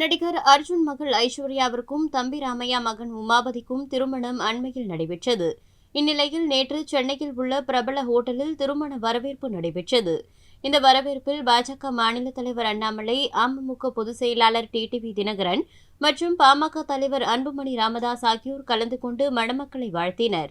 நடிகர் அர்ஜுன் மகள் ஐஸ்வர்யாவிற்கும் தம்பி ராமையா மகன் உமாபதிக்கும் திருமணம் அண்மையில் நடைபெற்றது. இந்நிலையில் நேற்று சென்னையில் உள்ள பிரபல ஹோட்டலில் திருமண வரவேற்பு நடைபெற்றது. இந்த வரவேற்பில் பாஜக மாநில தலைவர் அண்ணாமலை அமமுக பொதுச் செயலாளர் டிடிவி தினகரன் மற்றும் பாமக தலைவர் அன்புமணி ராமதாஸ் ஆகியோர் கலந்து கொண்டு மணமக்களை வாழ்த்தினர்.